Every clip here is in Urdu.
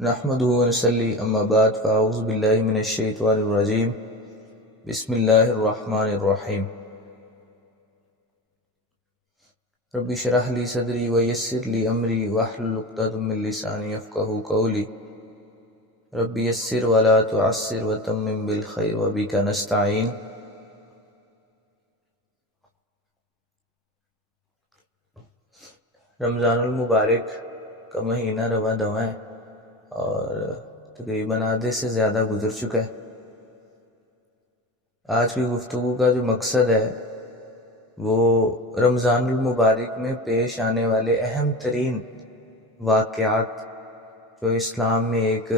نحمده ونصلي اما بعد فاعوذ باللہ من الشیطان الرجیم بسم اللہ الرحمن الرحیم رب اشرح لی صدری ویسر لی امری واحلل عقدۃ من لسانی یفقہوا قولی رب یسر ولا تعسر وتمم بالخیر وبک نستعین۔ رمضان المبارک کا مہینہ رواں دواں ہے اور تقریباً آدھے سے زیادہ گزر چکا ہے۔ آج کی گفتگو کا جو مقصد ہے وہ رمضان المبارک میں پیش آنے والے اہم ترین واقعات جو اسلام میں ایک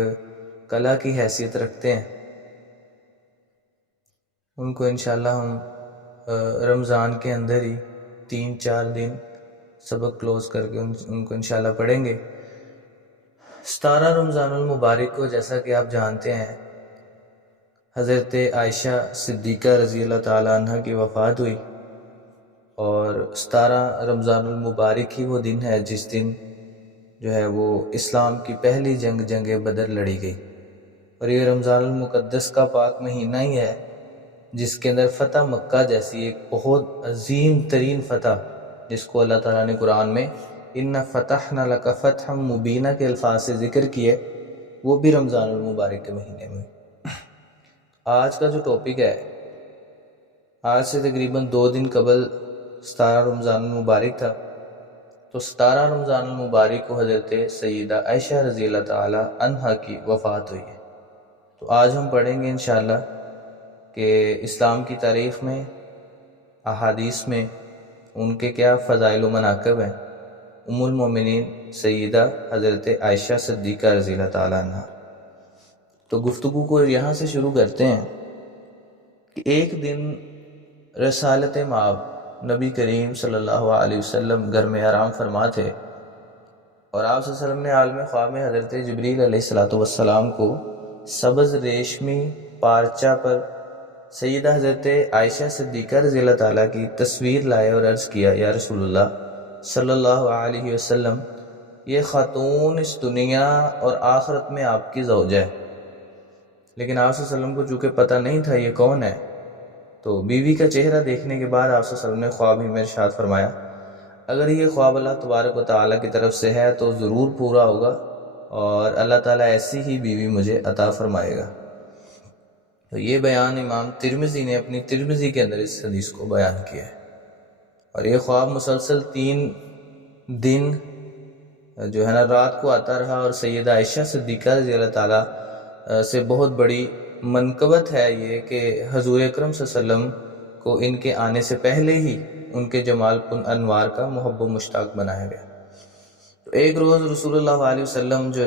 کلا کی حیثیت رکھتے ہیں ان کو انشاءاللہ ہم رمضان کے اندر ہی 3-4 دن سبق کلوز کر کے ان کو انشاءاللہ پڑھیں گے۔ 17 رمضان المبارک کو جیسا کہ آپ جانتے ہیں حضرت عائشہ صدیقہ رضی اللہ تعالیٰ عنہ کی وفات ہوئی، اور 17 رمضان المبارک ہی وہ دن ہے جس دن جو ہے وہ اسلام کی پہلی جنگ بدر لڑی گئی، اور یہ رمضان المقدس کا پاک مہینہ ہی ہے جس کے اندر فتح مکہ جیسی ایک بہت عظیم ترین فتح، جس کو اللہ تعالیٰ نے قرآن میں اِنَّ فَتَحْنَا لَكَ فَتْحًا مُبِينًا کے الفاظ سے ذکر کیے، وہ بھی رمضان المبارک کے مہینے میں۔ آج کا جو ٹاپک ہے، آج سے تقریباً 2 دن قبل 17 رمضان المبارک تھا، تو 17 رمضان المبارک کو حضرت سیدہ عائشہ رضی اللہ تعالی عنہا کی وفات ہوئی ہے۔ تو آج ہم پڑھیں گے انشاءاللہ کہ اسلام کی تاریخ میں، احادیث میں ان کے کیا فضائل و مناقب ہیں۔ ام المومنین سیدہ حضرت عائشہ صدیقہ رضی اللہ تعالیٰ عنہ۔ تو گفتگو کو یہاں سے شروع کرتے ہیں کہ ایک دن رسالت مآب نبی کریم صلی اللہ علیہ وسلم گھر میں آرام فرما تھے، اور آپ صلی اللہ علیہ وسلم نے عالم خواب میں حضرت جبریل علیہ السلام کو سبز ریشمی پارچہ پر سیدہ حضرت عائشہ صدیقہ رضی اللہ تعالیٰ کی تصویر لائے اور عرض کیا، یا رسول اللہ صلی اللہ علیہ وسلم، یہ خاتون اس دنیا اور آخرت میں آپ کی زوجہ ہے۔ لیکن آپ صلی اللہ علیہ وسلم کو چونکہ پتہ نہیں تھا یہ کون ہے، تو بیوی کا چہرہ دیکھنے کے بعد آپ صلی اللہ علیہ وسلم نے خواب ہی میں ارشاد فرمایا، اگر یہ خواب اللہ تبارک و تعالیٰ کی طرف سے ہے تو ضرور پورا ہوگا، اور اللہ تعالیٰ ایسی ہی بیوی مجھے عطا فرمائے گا۔ تو یہ بیان امام ترمذی نے اپنی ترمذی کے اندر اس حدیث کو بیان کیا ہے، اور یہ خواب مسلسل 3 دن جو ہے نا رات کو آتا رہا، اور سیدہ عائشہ صدیقہ رضی اللہ تعالیٰ سے بہت بڑی منقبت ہے یہ کہ حضور اکرم صلی اللہ علیہ وسلم کو ان کے آنے سے پہلے ہی ان کے جمال پن انوار کا محب و مشتاق بنایا گیا۔ تو ایک روز رسول اللہ علیہ وسلم جو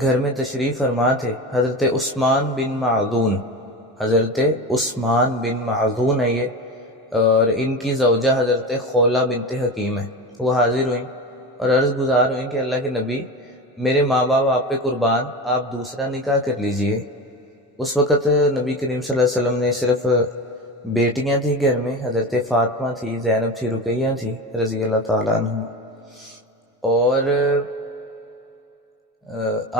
گھر میں تشریف فرما تھے، حضرت عثمان بن معذون، حضرت عثمان بن معذون ہے یہ، اور ان کی زوجہ حضرت خولہ بنت حکیم ہے، وہ حاضر ہوئیں اور عرض گزار ہوئیں کہ اللہ کے نبی، میرے ماں باپ آپ پہ قربان، آپ دوسرا نکاح کر لیجئے۔ اس وقت نبی کریم صلی اللہ علیہ وسلم نے صرف بیٹیاں تھیں گھر میں، حضرت فاطمہ تھی، زینب تھی، رقیہ تھی رضی اللہ تعالیٰ عنہ، اور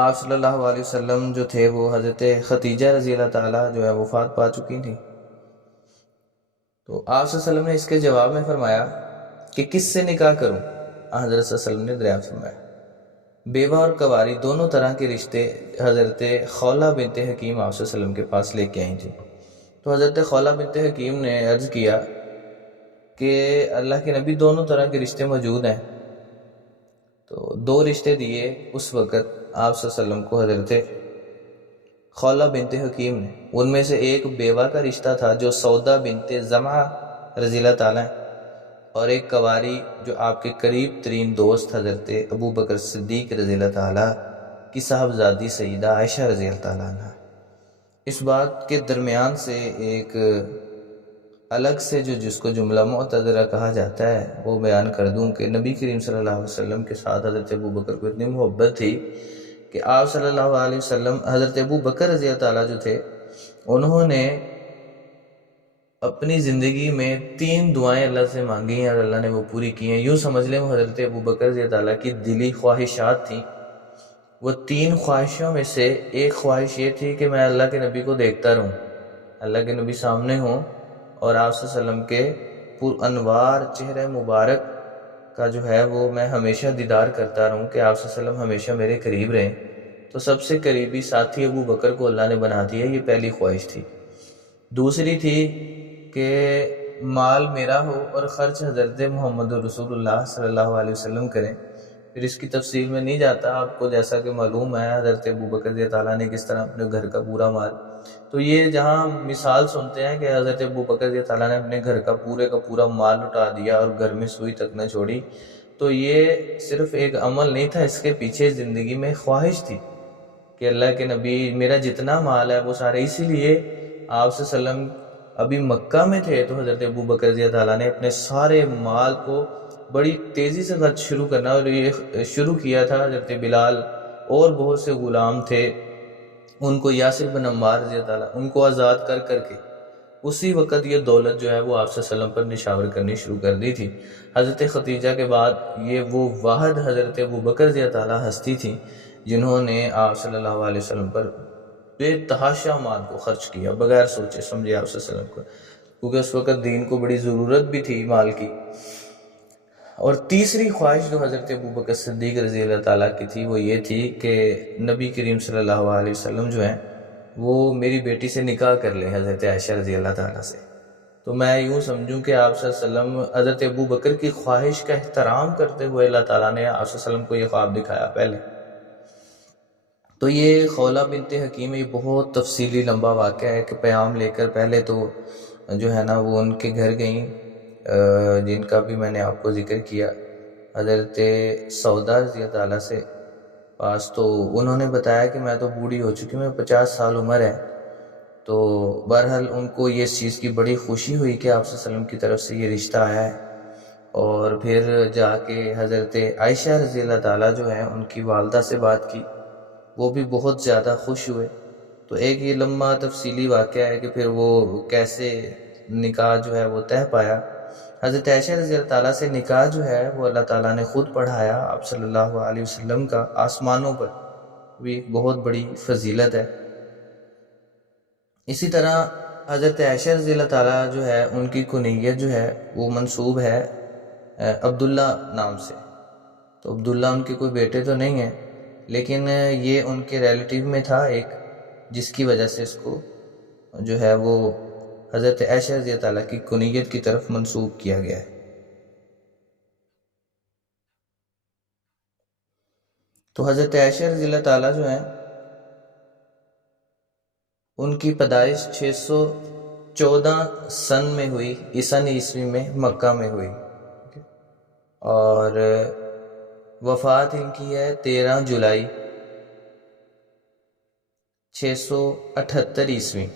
آپ صلی اللہ علیہ وسلم جو تھے وہ حضرت ختیجہ رضی اللہ تعالیٰ جو ہے وفات پا چکی تھیں۔ تو آپ صلی اللہ علیہ وسلم نے اس کے جواب میں فرمایا کہ کس سے نکاح کروں؟ حضرت صلی اللہ علیہ وسلم نے دریافت فرمایا، بیوہ اور کنواری دونوں طرح کے رشتے حضرت خولہ بنت حکیم آپ صلی اللہ علیہ وسلم کے پاس لے کے آئی تھیں۔ تو حضرت خولہ بنت حکیم نے عرض کیا کہ اللہ کے نبی دونوں طرح کے رشتے موجود ہیں، تو 2 رشتے دیے اس وقت آپ صلی اللہ علیہ وسلم کو حضرت خولہ بنت حکیم نے۔ ان میں سے ایک بیوہ کا رشتہ تھا جو سودا بنت زمعہ رضی اللہ تعالیٰ، اور ایک کنواری جو آپ کے قریب ترین دوست حضرت ابو بکر صدیق رضی اللہ تعالیٰ کی صاحبزادی سیدہ عائشہ رضی اللہ تعالیٰ عنہ۔ اس بات کے درمیان سے ایک الگ سے جس کو جملہ معتذرہ کہا جاتا ہے وہ بیان کر دوں کہ نبی کریم صلی اللہ علیہ وسلم کے ساتھ حضرت ابو بکر کو اتنی محبت تھی کہ آپ صلی اللہ علیہ وسلم، حضرت ابو بکر رضی اللہ تعالیٰ جو تھے، انہوں نے اپنی زندگی میں 3 دعائیں اللہ سے مانگی ہیں اور اللہ نے وہ پوری کی ہیں۔ یوں سمجھ لیں وہ حضرت ابو بکر رضی اللہ تعالیٰ کی دلی خواہشات تھیں، وہ 3 خواہشوں میں سے ایک خواہش یہ تھی کہ میں اللہ کے نبی کو دیکھتا رہوں، اللہ کے نبی سامنے ہوں اور آپ صلی اللہ علیہ وسلم کے پر انوار چہرہ مبارک کا جو ہے وہ میں ہمیشہ دیدار کرتا رہوں، کہ آپ صلی اللہ علیہ وسلم ہمیشہ میرے قریب رہیں۔ تو سب سے قریبی ساتھی ابو بکر کو اللہ نے بنا دیا، یہ پہلی خواہش تھی۔ دوسری تھی کہ مال میرا ہو اور خرچ حضرت محمد رسول اللہ صلی اللہ علیہ وسلم کریں۔ پھر اس کی تفصیل میں نہیں جاتا، آپ کو جیسا کہ معلوم ہے حضرت ابوبکر رضی اللہ تعالیٰ نے کس طرح اپنے گھر کا پورا مال، تو یہ جہاں مثال سنتے ہیں کہ حضرت ابوبکر رضی اللہ تعالیٰ نے اپنے گھر کا پورا مال لٹا دیا اور گھر میں سوئی تک نہ چھوڑی، تو یہ صرف ایک عمل نہیں تھا، اس کے پیچھے زندگی میں خواہش تھی کہ اللہ کے نبی میرا جتنا مال ہے وہ سارے، اسی لیے آپ صلی اللہ علیہ وسلم ابھی مکہ میں تھے تو حضرت ابوبکر رضی اللہ تعالیٰ نے اپنے سارے مال کو بڑی تیزی سے خرچ شروع کرنا، اور یہ شروع کیا تھا حضرت بلال اور بہت سے غلام تھے، ان کو یاسر بن عمار رضی اللہ تعالیٰ ان کو آزاد کر کے اسی وقت یہ دولت جو ہے وہ آپ صلی اللہ علیہ وسلم پر نشاور کرنی شروع کر دی تھی۔ حضرت خدیجہ کے بعد یہ وہ واحد حضرت ابوبکر رضی اللہ تعالیٰ ہستی تھی جنہوں نے آپ صلی اللہ علیہ وسلم پر بے تحاشا مال کو خرچ کیا بغیر سوچے سمجھے آپ صلی اللہ علیہ وسلم کو، کیونکہ اس وقت دین کو بڑی ضرورت بھی تھی مال کی۔ اور تیسری خواہش جو حضرت ابوبکر صدیق رضی اللہ تعالیٰ کی تھی وہ یہ تھی کہ نبی کریم صلی اللہ علیہ وسلم جو ہیں وہ میری بیٹی سے نکاح کر لیں، حضرت عائشہ رضی اللہ تعالیٰ سے۔ تو میں یوں سمجھوں کہ آپ صلی اللہ علیہ وسلم حضرت ابوبکر کی خواہش کا احترام کرتے ہوئے اللہ تعالیٰ نے آپ صلی اللہ علیہ وسلم کو یہ خواب دکھایا پہلے۔ تو یہ خولہ بنت حکیم یہ بہت تفصیلی لمبا واقعہ ہے کہ پیام لے کر پہلے تو جو ہے نا وہ ان کے گھر گئیں، جن کا بھی میں نے آپ کو ذکر کیا، حضرت سودا رضی اللہ تعالیٰ سے پاس، تو انہوں نے بتایا کہ میں تو بوڑھی ہو چکی ہوں، میں 50 سال عمر ہے۔ تو بہرحال ان کو یہ اس چیز کی بڑی خوشی ہوئی کہ آپ صلی اللہ علیہ وسلم کی طرف سے یہ رشتہ آیا ہے، اور پھر جا کے حضرت عائشہ رضی اللہ تعالیٰ جو ہیں ان کی والدہ سے بات کی، وہ بھی بہت زیادہ خوش ہوئے۔ تو ایک یہ لمبا تفصیلی واقعہ ہے کہ پھر وہ کیسے نکاح جو ہے وہ طے پایا۔ حضرت عائشہ رضی اللہ تعالیٰ سے نکاح جو ہے وہ اللہ تعالیٰ نے خود پڑھایا آپ صلی اللہ علیہ وسلم کا آسمانوں پر، بھی ایک بہت بڑی فضیلت ہے۔ اسی طرح حضرت عائشہ رضی اللہ تعالیٰ جو ہے ان کی کنیت جو ہے وہ منسوب ہے عبداللہ نام سے۔ تو عبداللہ ان کے کوئی بیٹے تو نہیں ہیں، لیکن یہ ان کے ریلیٹیو میں تھا ایک، جس کی وجہ سے اس کو جو ہے وہ حضرت عائشہ رضی اللہ تعالیٰ کی کنیت کی طرف منسوب کیا گیا ہے۔ تو حضرت عائشہ رضی اللہ تعالیٰ جو ہیں ان کی پیدائش 614 سن میں ہوئی، عیسوی میں مکہ میں ہوئی، اور وفات ان کی ہے 13 جولائی 678 عیسوی۔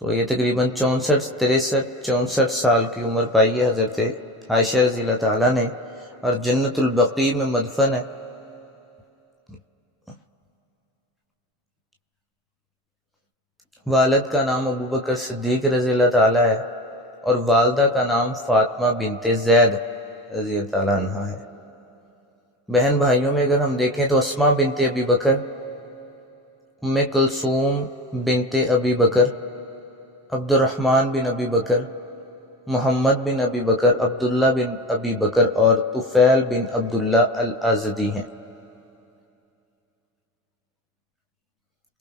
تو یہ تقریباً 64 سال کی عمر پائی ہے حضرت عائشہ رضی اللہ تعالیٰ نے، اور جنت البقیع میں مدفن ہے۔ والد کا نام ابوبکر صدیق رضی اللہ تعالیٰ ہے، اور والدہ کا نام فاطمہ بنت زید رضی اللہ تعالیٰ عنہ ہے۔ بہن بھائیوں میں اگر ہم دیکھیں تو اسماء بنت ابی بکر، ام کلثوم بنت ابی بکر، عبد الرحمن بن ابی بکر، محمد بن ابی بکر، عبداللہ بن ابی بکر اور طفیل بن عبداللہ الازدی ہیں۔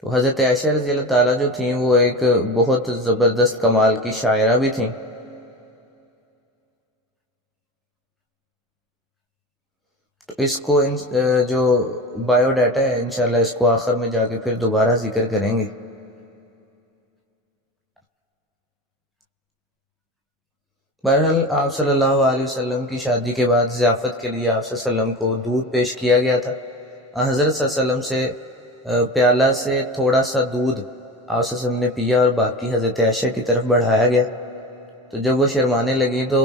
تو حضرت عائشہ رضی اللہ تعالیٰ جو تھیں وہ ایک بہت زبردست کمال کی شاعرہ بھی تھیں۔ تو اس کو جو بائیو ڈیٹا ہے انشاءاللہ اس کو آخر میں جا کے پھر دوبارہ ذکر کریں گے۔ بہرحال آپ صلی اللہ علیہ وسلم کی شادی کے بعد ضیافت کے لیے آپ صلی اللہ علیہ وسلم کو دودھ پیش کیا گیا تھا۔ حضرت صلی اللہ علیہ وسلم سے پیالہ سے تھوڑا سا دودھ آپ صلی اللہ علیہ وسلم نے پیا اور باقی حضرت عائشہ کی طرف بڑھایا گیا۔ تو جب وہ شرمانے لگی تو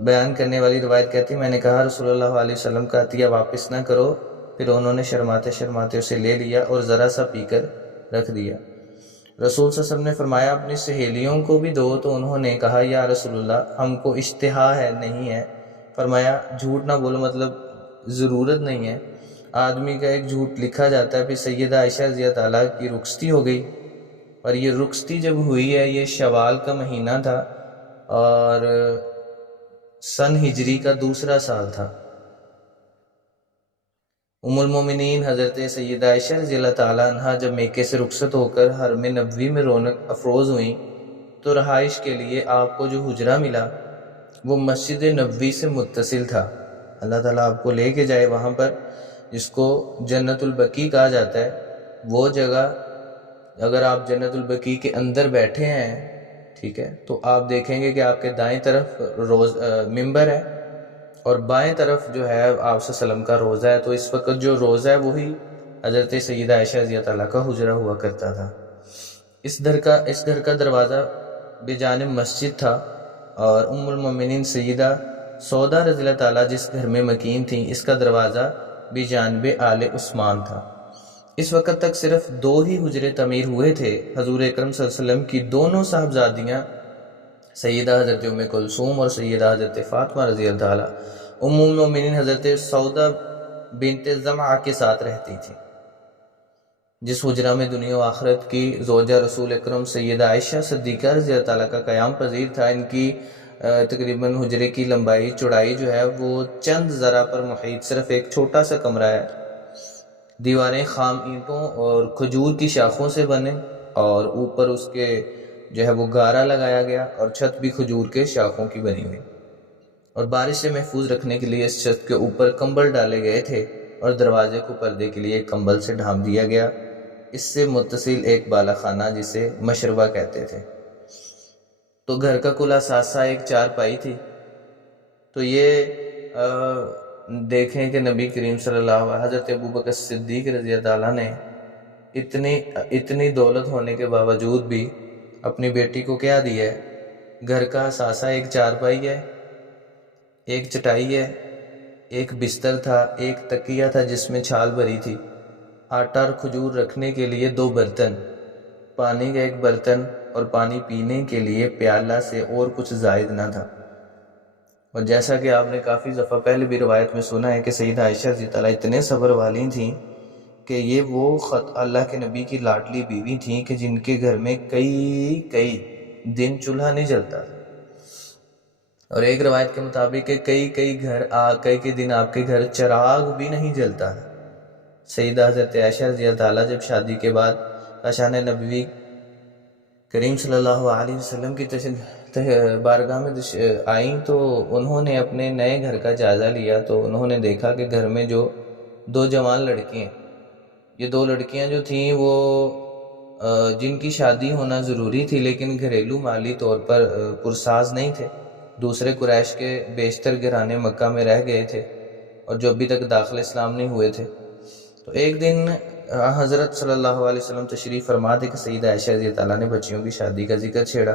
بیان کرنے والی روایت کہتی میں نے کہا رسول اللہ علیہ وسلم کا عطیہ واپس نہ کرو، پھر انہوں نے شرماتے شرماتے اسے لے لیا اور ذرا سا پی کر رکھ دیا۔ رسول صلی اللہ علیہ وسلم نے فرمایا اپنی سہیلیوں کو بھی دو، تو انہوں نے کہا یا رسول اللہ ہم کو اشتہا ہے نہیں ہے۔ فرمایا جھوٹ نہ بولو، مطلب ضرورت نہیں ہے۔ آدمی کا ایک جھوٹ لکھا جاتا ہے. پھر سیدہ عائشہ رضی اللہ تعالیٰ کی رخصتی ہو گئی، اور یہ رخصتی جب ہوئی ہے یہ شوال کا مہینہ تھا اور سن ہجری کا دوسرا سال تھا. ام المومنین حضرت سیدہ عائشہ رضی اللہ تعالیٰ عنہ جب میکے سے رخصت ہو کر حرم نبوی میں رونق افروز ہوئیں تو رہائش کے لیے آپ کو جو حجرہ ملا وہ مسجد نبوی سے متصل تھا. اللہ تعالیٰ آپ کو لے کے جائے وہاں پر، جس کو جنت البقیع کہا جاتا ہے. وہ جگہ اگر آپ جنت البقیع کے اندر بیٹھے ہیں، ٹھیک ہے، تو آپ دیکھیں گے کہ آپ کے دائیں طرف ممبر ہے اور بائیں طرف جو ہے آپ صلی اللہ علیہ وسلم کا روضہ ہے. تو اس وقت جو روضہ ہے وہی حضرت سیدہ عائشہ رضی اللہ تعالیٰ کا حجرہ ہوا کرتا تھا. اس گھر کا دروازہ بجانب مسجد تھا، اور ام المومنین سیدہ سودا رضی اللہ تعالیٰ جس گھر میں مکین تھیں اس کا دروازہ بجانب آل عثمان تھا. اس وقت تک صرف 2 ہی حجرے تعمیر ہوئے تھے. حضور اکرم صلی اللہ علیہ وسلم کی دونوں صاحبزادیاں سیدہ حضرت ام کلثوم اور سیدہ حضرت فاطمہ رضی اللہ تعالیٰ ام المومنین حضرت سودا بنت زمعہ کے ساتھ رہتی تھی. جس حجرہ میں دنیا و آخرت کی زوجہ رسول اکرم سیدہ عائشہ صدیقہ رضی اللہ تعالیٰ کا قیام پذیر تھا. ان کی تقریباً حجرے کی لمبائی چوڑائی جو ہے وہ چند ذرا پر محیط صرف ایک چھوٹا سا کمرہ ہے. دیواریں خام اینٹوں اور کھجور کی شاخوں سے بنے، اور اوپر اس کے جو ہے وہ گارا لگایا گیا، اور چھت بھی کھجور کے شاخوں کی بنی ہوئی، اور بارش سے محفوظ رکھنے کے لیے اس چھت کے اوپر کمبل ڈالے گئے تھے، اور دروازے کو پردے کے لیے ایک کمبل سے ڈھانپ دیا گیا. اس سے متصل ایک بالا خانہ جسے مشربہ کہتے تھے. تو گھر کا کل اثاثہ ایک چارپائی تھی. تو یہ دیکھیں کہ نبی کریم صلی اللہ علیہ حضرت ابوبکر صدیق رضی اللہ عنہ نے اتنی دولت ہونے کے باوجود بھی اپنی بیٹی کو کیا دیا ہے؟ گھر کا اثاثہ ایک چارپائی ہے، ایک چٹائی ہے، ایک بستر تھا، ایک تکیہ تھا جس میں چھال بھری تھی، آٹا اور کھجور رکھنے کے لیے 2 برتن، پانی کا ایک برتن، اور پانی پینے کے لیے پیالہ سے اور کچھ زائد نہ تھا. اور جیسا کہ آپ نے کافی دفعہ پہلے بھی روایت میں سنا ہے کہ سیدہ عائشہ رضی اللہ تعالیٰ اتنے صبر والی تھیں کہ یہ وہ اللہ کے نبی کی لاڈلی بیوی تھیں کہ جن کے گھر میں کئی دن چولہا نہیں جلتا. اور ایک روایت کے مطابق کہ کئی دن آپ کے گھر چراغ بھی نہیں جلتا. سیدہ حضرت عائشہ رضی اللہ تعالیٰ جب شادی کے بعد کاشان نبوی کریم صلی اللہ علیہ وسلم کی بارگاہ میں آئیں تو انہوں نے اپنے نئے گھر کا جائزہ لیا. تو انہوں نے دیکھا کہ گھر میں جو 2 جوان لڑکیاں، یہ 2 لڑکیاں جو تھیں وہ جن کی شادی ہونا ضروری تھی لیکن گھریلو مالی طور پر پرساز نہیں تھے. دوسرے قریش کے بیشتر گھرانے مکہ میں رہ گئے تھے اور جو ابھی تک داخل اسلام نہیں ہوئے تھے. تو ایک دن حضرت صلی اللہ علیہ وسلم تشریف فرما دے کہ سیدہ عائشہ رضی اللہ تعالیٰ نے بچیوں کی شادی کا ذکر چھیڑا.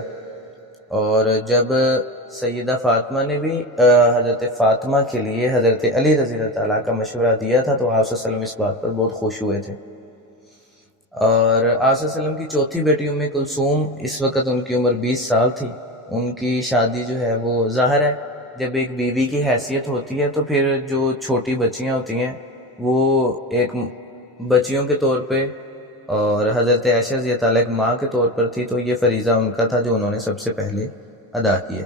اور جب سیدہ فاطمہ نے بھی حضرت فاطمہ کے لیے حضرت علی رضی اللہ تعالیٰ کا مشورہ دیا تھا تو آپ صلی اللہ علیہ وسلم اس بات پر بہت خوش ہوئے تھے. اور آپ صلی اللہ علیہ وسلم کی چوتھی بیٹی ام کلثوم، اس وقت ان کی عمر 20 سال تھی. ان کی شادی جو ہے وہ ظاہر ہے جب ایک بیوی کی حیثیت ہوتی ہے تو پھر جو چھوٹی بچیاں ہوتی ہیں وہ ایک بچیوں کے طور پہ اور حضرت عائشہ رضی اللہ تعالیٰ ایک ماں کے طور پر تھی. تو یہ فریضہ ان کا تھا جو انہوں نے سب سے پہلے ادا کیا.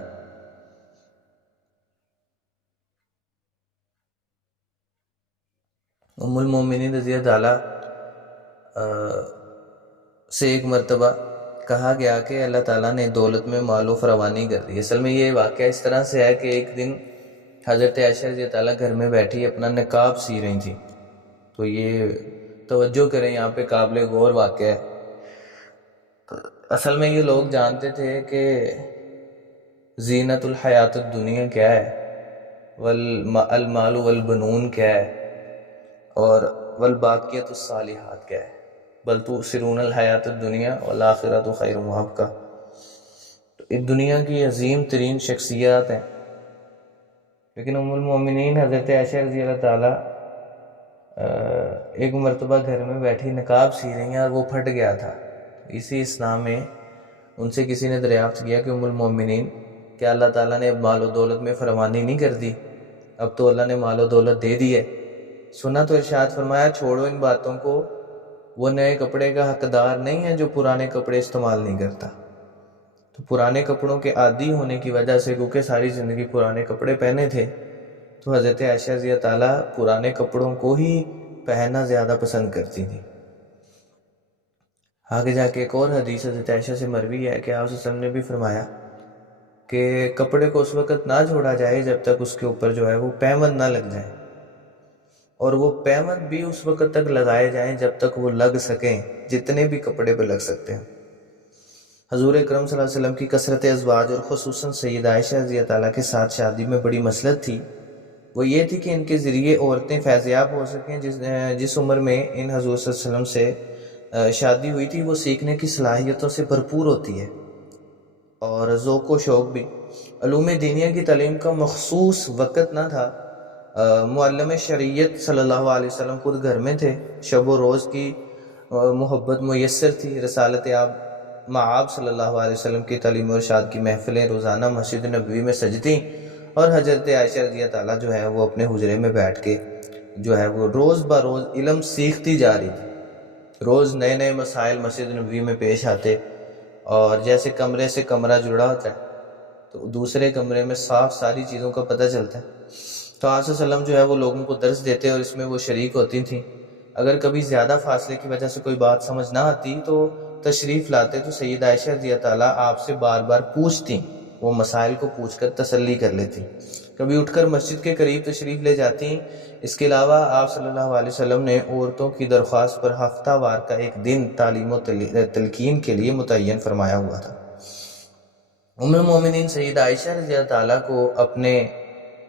ام المومنین رضی اللہ تعالیٰ سے ایک مرتبہ کہا گیا کہ اللہ تعالیٰ نے دولت میں مال و فراوانی کر دی. اصل میں یہ واقعہ اس طرح سے ہے کہ ایک دن حضرت عائشہ رضی اللہ تعالیٰ گھر میں بیٹھی اپنا نقاب سی رہی تھی. تو یہ توجہ کریں، یہاں پہ قابل غور واقعہ ہے. اصل میں یہ لوگ جانتے تھے کہ زینت الحیات الدنیا کیا ہے، والمال والبنون کیا ہے، اور والباقیات الصالحات کیا ہے، بل تؤثرون الحیات الدنیا والآخرۃ خیر وابقیٰ. تو اس دنیا کی عظیم ترین شخصیات ہیں، لیکن ام المومنین حضرت عائشہ رضی اللہ تعالیٰ ایک مرتبہ گھر میں بیٹھی نقاب سی رہی ہیں اور وہ پھٹ گیا تھا. اسی اسلام میں ان سے کسی نے دریافت کیا کہ ام المومنین کیا اللہ تعالیٰ نے اب مال و دولت میں فراوانی نہیں کر دی؟ اب تو اللہ نے مال و دولت دے دی ہے. سنا تو ارشاد فرمایا چھوڑو ان باتوں کو، وہ نئے کپڑے کا حقدار نہیں ہے جو پرانے کپڑے استعمال نہیں کرتا۔ تو پرانے کپڑوں کے عادی ہونے کی وجہ سے، کیونکہ ساری زندگی پرانے کپڑے پہنے تھے، تو حضرت عائشہ رضی اللہ تعالیٰ پرانے کپڑوں کو ہی پہننا زیادہ پسند کرتی تھی۔ آگے جا کے ایک اور حدیث حضرت عائشہ سے مروی ہے کہ آپ صلی اللہ علیہ وسلم نے بھی فرمایا کہ کپڑے کو اس وقت نہ جوڑا جائے جب تک اس کے اوپر جو ہے وہ پیمند نہ لگ جائے، اور وہ پیمند بھی اس وقت تک لگائے جائیں جب تک وہ لگ سکیں، جتنے بھی کپڑے پہ لگ سکتے ہیں۔ حضور اکرم صلی اللہ علیہ وسلم کی کثرت ازواج اور خصوصاً سیدہ عائشہ رضی اللہ تعالیٰ کے ساتھ شادی میں بڑی مسلط تھی، وہ یہ تھی کہ ان کے ذریعے عورتیں فیضیاب ہو سکیں۔ جس عمر میں ان حضور صلی اللہ علیہ وسلم سے شادی ہوئی تھی وہ سیکھنے کی صلاحیتوں سے بھرپور ہوتی ہے، اور ذوق و شوق بھی۔ علوم دینیہ کی تعلیم کا مخصوص وقت نہ تھا۔ معلم شریعت صلی اللہ علیہ وسلم خود گھر میں تھے، شب و روز کی محبت میسر تھی۔ رسالت آپ صلی اللہ علیہ وسلم کی تعلیم و ارشاد کی محفلیں روزانہ مسجد نبوی میں سجتیں، اور حضرت عائشہ رضی اللہ تعالیٰ جو ہے وہ اپنے حجرے میں بیٹھ کے جو ہے وہ روز بروز علم سیکھتی جا رہی تھی۔ روز نئے نئے مسائل مسجد نبوی میں پیش آتے، اور جیسے کمرے سے کمرہ جڑا ہوتا ہے تو دوسرے کمرے میں صاف ساری چیزوں کا پتہ چلتا ہے۔ تو آپ صلی اللہ علیہ وسلم جو ہے وہ لوگوں کو درس دیتے اور اس میں وہ شریک ہوتی تھیں۔ اگر کبھی زیادہ فاصلے کی وجہ سے کوئی بات سمجھ نہ آتی تو تشریف لاتے تو سیدہ عائشہ رضی اللہ تعالیٰ آپ سے بار بار پوچھتیں، وہ مسائل کو پوچھ کر تسلی کر لیتی۔ کبھی اٹھ کر مسجد کے قریب تشریف لے جاتی۔ اس کے علاوہ آپ صلی اللہ علیہ وسلم نے عورتوں کی درخواست پر ہفتہ وار کا ایک دن تعلیم و تلقین کے لیے متعین فرمایا ہوا تھا۔ ام المومنین سیدہ عائشہ رضی اللہ تعالیٰ کو اپنے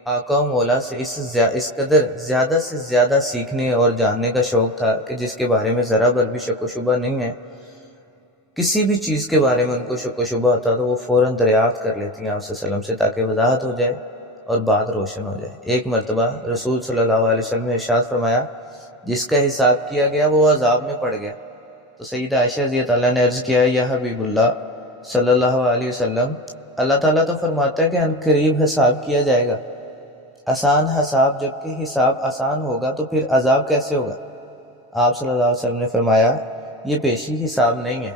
آقا و مولا سے اس قدر زیادہ سے زیادہ سیکھنے اور جاننے کا شوق تھا کہ جس کے بارے میں ذرا بھر بھی شک و شبہ نہیں ہے۔ کسی بھی چیز کے بارے میں ان کو شک و شبہ ہوتا تو وہ فوراً دریافت کر لیتی ہیں آپ صلی اللہ علیہ وسلم سے، تاکہ وضاحت ہو جائے اور بات روشن ہو جائے۔ ایک مرتبہ رسول صلی اللہ علیہ وسلم نے ارشاد فرمایا، جس کا حساب کیا گیا وہ عذاب میں پڑ گیا۔ تو سیدہ عائشہ رضی اللہ تعالیٰ نے عرض کیا، یا حبیب اللہ صلی اللہ علیہ وسلم، اللہ تعالیٰ تو فرماتا ہے کہ ان قریب حساب کیا جائے گا۔ آسان حساب، جبکہ حساب آسان ہوگا تو پھر عذاب کیسے ہوگا؟ آپ صلی اللہ علیہ وسلم نے فرمایا، یہ پیشی حساب نہیں ہے۔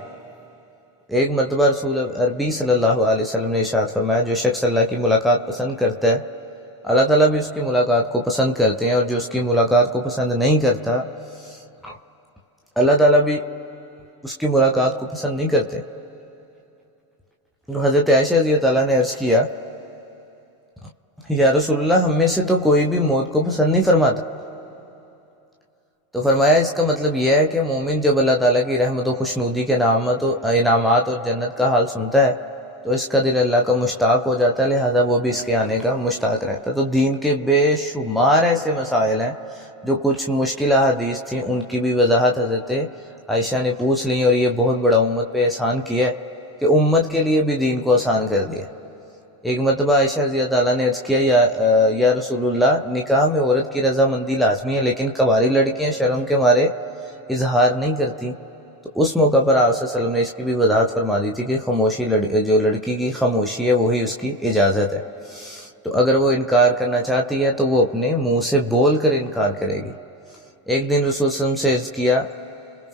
ایک مرتبہ رسول عربی صلی اللہ علیہ وسلم نے ارشاد فرمایا، جو شخص اللہ کی ملاقات پسند کرتا ہے اللہ تعالیٰ بھی اس کی ملاقات کو پسند کرتے ہیں، اور جو اس کی ملاقات کو پسند نہیں کرتا اللہ تعالیٰ بھی اس کی ملاقات کو پسند نہیں کرتے۔ تو حضرت عائشہ رضی اللہ تعالیٰ نے عرض کیا، یا رسول اللہ، ہم میں سے تو کوئی بھی موت کو پسند نہیں فرماتا۔ تو فرمایا، اس کا مطلب یہ ہے کہ مومن جب اللہ تعالیٰ کی رحمت و خوشنودی کے انعامات اور جنت کا حال سنتا ہے تو اس کا دل اللہ کا مشتاق ہو جاتا ہے، لہذا وہ بھی اس کے آنے کا مشتاق رہتا ہے۔ تو دین کے بے شمار ایسے مسائل ہیں جو کچھ مشکل احادیث تھیں، ان کی بھی وضاحت حضرت عائشہ نے پوچھ لیں، اور یہ بہت بڑا امت پہ احسان کیا ہے کہ امت کے لیے بھی دین کو آسان کر دیا۔ ایک مرتبہ عائشہ رضی اللہ تعالیٰ نے عرض کیا، یا رسول اللہ، نکاح میں عورت کی رضامندی لازمی ہے، لیکن کنواری لڑکیاں شرم کے مارے اظہار نہیں کرتی۔ تو اس موقع پر آپ صلی اللہ علیہ وسلم نے اس کی بھی وضاحت فرما دی تھی کہ خاموشی جو لڑکی کی خاموشی ہے وہی اس کی اجازت ہے۔ تو اگر وہ انکار کرنا چاہتی ہے تو وہ اپنے منہ سے بول کر انکار کرے گی۔ ایک دن رسول صلی اللہ علیہ وسلم سے عرض کیا،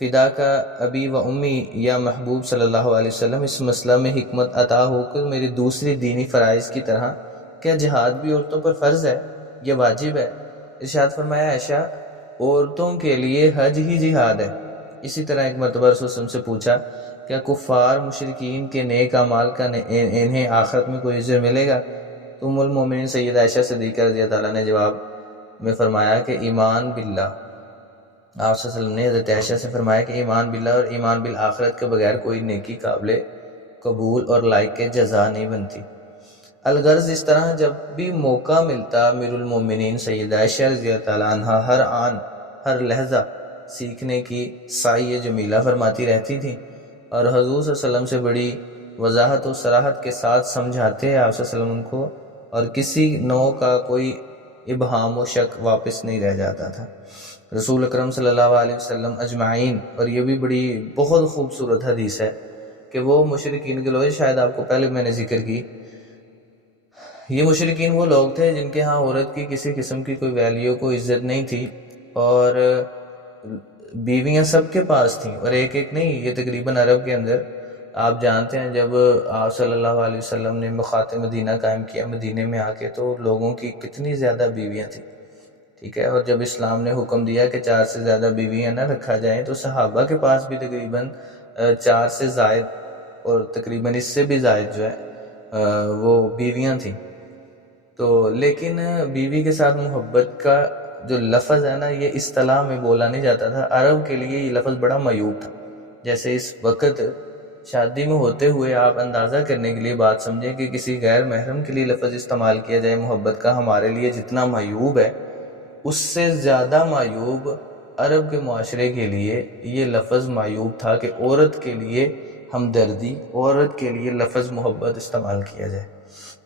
فدا کا ابی و امی، یا محبوب صلی اللہ علیہ وسلم، اس مسئلہ میں حکمت عطا ہو کر میری دوسری دینی فرائض کی طرح کیا جہاد بھی عورتوں پر فرض ہے یا واجب ہے؟ ارشاد فرمایا، عائشہ، عورتوں کے لیے حج ہی جہاد ہے۔ اسی طرح ایک مرتبہ رسول صلی اللہ علیہ وسلم سے پوچھا، کیا کفار مشرکین کے نیک اعمال کا انہیں آخرت میں کوئی اجر ملے گا؟ تو ام المومنین سیدہ عائشہ صدیقہ رضی اللہ تعالیٰ نے جواب میں فرمایا کہ ایمان باللہ۔ آپ صلی اللہ علیہ وسلم نے حضرت عائشہ سے فرمایا کہ ایمان باللہ اور ایمان بالآخرت کے بغیر کوئی نیکی قابل قبول اور لائق کے جزا نہیں بنتی۔ الغرض اس طرح جب بھی موقع ملتا امیر المومنین سیدہ عائشہ رضی اللہ تعالیٰ عنہ ہر آن ہر لحظہ سیکھنے کی سعی جمیلہ فرماتی رہتی تھیں، اور حضور صلی اللہ علیہ وسلم سے بڑی وضاحت و صراحت کے ساتھ سمجھاتے آپ صلی اللہ علیہ وسلم ان کو، اور کسی نوع کا کوئی ابہام و شک واپس نہیں رہ جاتا تھا۔ رسول اکرم صلی اللہ علیہ وسلم اجمعین، اور یہ بھی بڑی بہت خوبصورت حدیث ہے کہ وہ مشرکین کے لوگ، شاید آپ کو پہلے میں نے ذکر کی، یہ مشرکین وہ لوگ تھے جن کے ہاں عورت کی کسی قسم کی کوئی ویلیو، کوئی عزت نہیں تھی، اور بیویاں سب کے پاس تھیں، اور ایک ایک نہیں، یہ تقریباً عرب کے اندر آپ جانتے ہیں جب آپ صلی اللہ علیہ وسلم نے مخاط مدینہ قائم کیا مدینے میں آ کے، تو لوگوں کی کتنی زیادہ بیویاں تھیں، ٹھیک ہے. اور جب اسلام نے حکم دیا کہ 4 سے زیادہ بیویاں نہ رکھا جائیں، تو صحابہ کے پاس بھی تقریباً 4 سے زائد اور تقریباً اس سے بھی زائد جو ہے وہ بیویاں تھیں. تو لیکن بیوی کے ساتھ محبت کا جو لفظ ہے نا، یہ اصطلاح میں بولا نہیں جاتا تھا. عرب کے لیے یہ لفظ بڑا معیوب تھا. جیسے اس وقت شادی میں ہوتے ہوئے آپ اندازہ کرنے کے لیے بات سمجھیں کہ کسی غیر محرم کے لیے لفظ استعمال کیا جائے محبت کا، ہمارے لیے جتنا معیوب ہے اس سے زیادہ معیوب عرب کے معاشرے کے لیے یہ لفظ معیوب تھا کہ عورت کے لیے ہمدردی، عورت کے لیے لفظ محبت استعمال کیا جائے.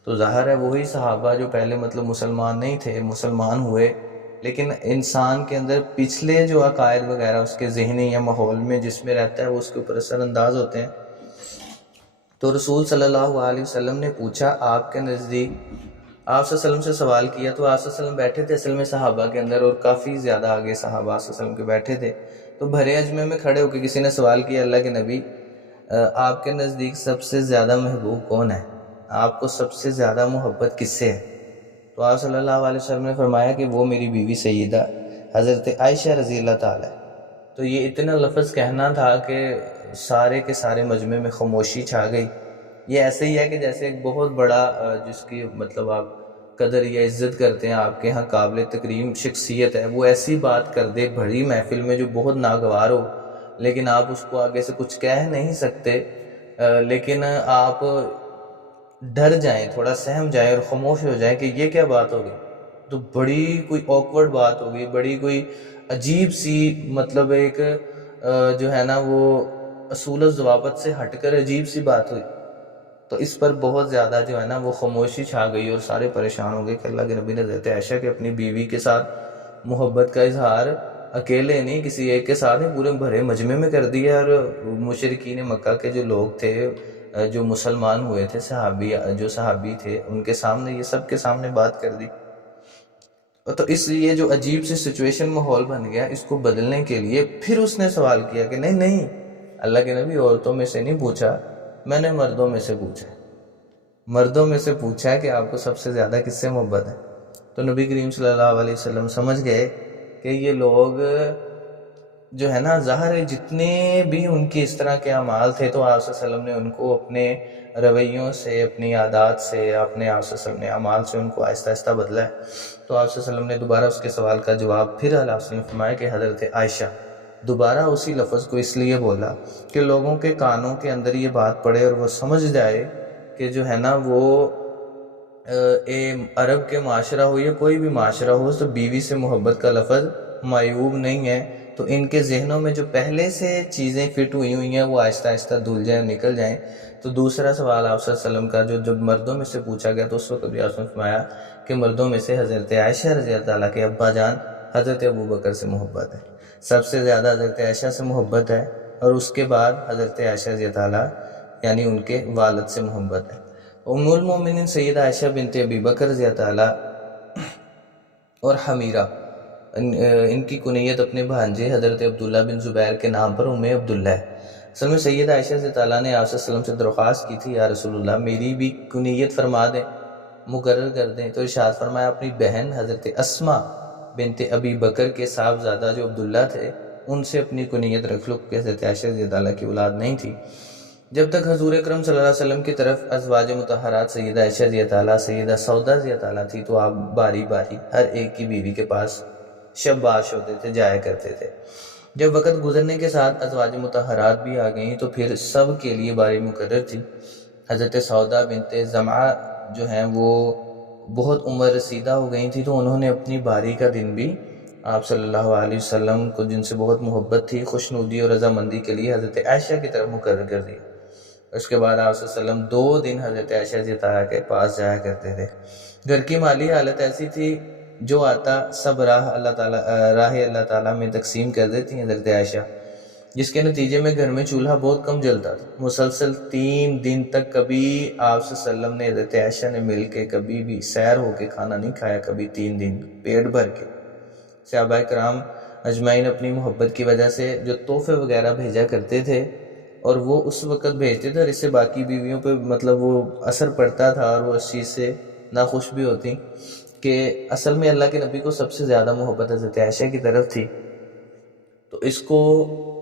تو ظاہر ہے وہی صحابہ جو پہلے مطلب مسلمان نہیں تھے، مسلمان ہوئے، لیکن انسان کے اندر پچھلے جو عقائد وغیرہ اس کے ذہنی یا ماحول میں جس میں رہتا ہے وہ اس کے اوپر اثر انداز ہوتے ہیں. تو رسول صلی اللہ علیہ وسلم نے پوچھا آپ کے نزدیک، آپ صلی اللہ علیہ وسلم سے سوال کیا. تو آپ صلی اللہ علیہ وسلم بیٹھے تھے اصل میں صحابہ کے اندر، اور کافی زیادہ آگے صحابہ آپ صلی اللہ علیہ وسلم کے بیٹھے تھے. تو بھرے اجمے میں کھڑے ہو کے کسی نے سوال کیا، اللہ کے نبی آپ کے نزدیک سب سے زیادہ محبوب کون ہے، آپ کو سب سے زیادہ محبت کس سے ہے؟ تو آپ صلی اللہ علیہ وسلم نے فرمایا کہ وہ میری بیوی سیدہ حضرت عائشہ رضی اللہ تعالیٰ. تو یہ اتنا لفظ کہنا تھا کہ سارے کے سارے مجمع میں خاموشی چھا گئی. یہ ایسے ہی ہے کہ جیسے ایک بہت بڑا جس کی مطلب آپ قدر یا عزت کرتے ہیں، آپ کے ہاں قابل تکریم شخصیت ہے، وہ ایسی بات کر دے بڑی محفل میں جو بہت ناگوار ہو، لیکن آپ اس کو آگے سے کچھ کہہ نہیں سکتے، لیکن آپ ڈر جائیں، تھوڑا سہم جائیں اور خاموش ہو جائیں کہ یہ کیا بات ہوگی. تو بڑی کوئی آکورڈ بات ہوگی، بڑی کوئی عجیب سی مطلب ایک جو ہے نا وہ اصول و ضوابط سے ہٹ کر عجیب سی بات ہوئی. تو اس پر بہت زیادہ جو ہے نا وہ خاموشی چھا گئی اور سارے پریشان ہو گئے کہ اللہ کے نبی نے حضرت عائشہ کے اپنی بیوی کے ساتھ محبت کا اظہار اکیلے نہیں کسی ایک کے ساتھ نہیں پورے بھرے مجمع میں کر دیا. اور مشرکین مکہ کے جو لوگ تھے، جو مسلمان ہوئے تھے، صحابی تھے، ان کے سامنے یہ سب کے سامنے بات کر دی. تو اس لیے جو عجیب سے سچویشن ماحول بن گیا، اس کو بدلنے کے لیے پھر اس نے سوال کیا کہ نہیں اللہ کے نبی، عورتوں میں سے نہیں پوچھا، میں نے مردوں میں سے پوچھا، مردوں میں سے پوچھا ہے کہ آپ کو سب سے زیادہ کس سے محبت ہے. تو نبی کریم صلی اللہ علیہ وسلم سمجھ گئے کہ یہ لوگ جو ہے نا، ظاہر ہے جتنے بھی ان کی اس طرح کے اعمال تھے، تو آپ صلی اللہ علیہ وسلم نے ان کو اپنے رویوں سے، اپنی عادات سے، اپنے آپ صلی اللہ علیہ وسلم نے اعمال سے ان کو آہستہ آہستہ بدلا ہے. تو آپ صلی اللہ علیہ وسلم نے دوبارہ اس کے سوال کا جواب پھر اللہ وسلم نے فرمایا کہ حضرت عائشہ دوبارہ اسی لفظ کو اس لیے بولا کہ لوگوں کے کانوں کے اندر یہ بات پڑے اور وہ سمجھ جائے کہ جو ہے نا وہ عرب کے معاشرہ ہو یا کوئی بھی معاشرہ ہو، تو بیوی سے محبت کا لفظ معیوب نہیں ہے. تو ان کے ذہنوں میں جو پہلے سے چیزیں فٹ ہوئی ہیں وہ آہستہ آہستہ دھل جائیں، نکل جائیں. تو دوسرا سوال آپ صلی اللہ علیہ وسلم کا جب مردوں میں سے پوچھا گیا، تو اس وقت بھی آپ نے فرمایا کہ مردوں میں سے حضرت عائشہ رضی اللہ تعالیٰ کے ابا جان حضرت ابوبکر سے محبت ہے، سب سے زیادہ حضرت عائشہ سے محبت ہے، اور اس کے بعد حضرت عائشہ رضی اللہ تعالیٰ یعنی ان کے والد سے محبت ہے. ام المومنین سیدہ عائشہ بنت ابی بکر رضی اللہ تعالیٰ اور حمیرہ، ان کی کنیت اپنے بھانجے حضرت عبداللہ بن زبیر کے نام پر ام عبداللہ ہے. اصل میں سیدہ عائشہ رضی اللہ تعالیٰ نے آپ صلی اللہ علیہ وسلم سے درخواست کی تھی، یا رسول اللہ میری بھی کنیت فرما دیں، مقرر کر دیں. تو ارشاد فرمایا اپنی بہن حضرت اسما بنت ابی بکر کے صاحبزادہ جو عبداللہ تھے ان سے اپنی کنیت رکھ لو، کہ حضرت عائشہ رضی اللہ کی اولاد نہیں تھی. جب تک حضور اکرم صلی اللہ علیہ وسلم کی طرف ازواج مطہرات سیدہ عائشہ رضی اللہ، سیدہ سودا رضی اللہ تھی، تو آپ باری باری ہر ایک کی بیوی کے پاس شب باش ہوتے تھے، جایا کرتے تھے. جب وقت گزرنے کے ساتھ ازواج مطہرات بھی آ گئیں تو پھر سب کے لیے باری مقرر تھی. حضرت سودا بنت زمعہ جو ہیں وہ بہت عمر رسیدہ ہو گئی تھی، تو انہوں نے اپنی باری کا دن بھی آپ صلی اللہ علیہ وسلم کو جن سے بہت محبت تھی، خوشنودی اور رضامندی کے لیے حضرت عائشہ کی طرف مقرر کر دیا. اس کے بعد آپ صلی اللہ علیہ وسلم 2 دن حضرت عائشہ رضی اللہ کے پاس جایا کرتے تھے. گھر کی مالی حالت ایسی تھی جو آتا سب راہ اللہ تعالیٰ میں تقسیم کر دیتی حضرت عائشہ، جس کے نتیجے میں گھر میں چولہا بہت کم جلتا تھا. مسلسل 3 دن تک کبھی آپ صلی اللہ علیہ وسلم نے حضرت عائشہ نے مل کے کبھی بھی سیر ہو کے کھانا نہیں کھایا، کبھی 3 دن پیٹ بھر کے. صحابہ کرام اجمعین اپنی محبت کی وجہ سے جو تحفے وغیرہ بھیجا کرتے تھے اور وہ اس وقت بھیجتے تھے اور اس سے باقی بیویوں پہ مطلب وہ اثر پڑتا تھا اور وہ اس چیز سے ناخوش بھی ہوتی کہ اصل میں اللہ کے نبی کو سب سے زیادہ محبت حضرت عائشہ کی طرف تھی، تو اس کو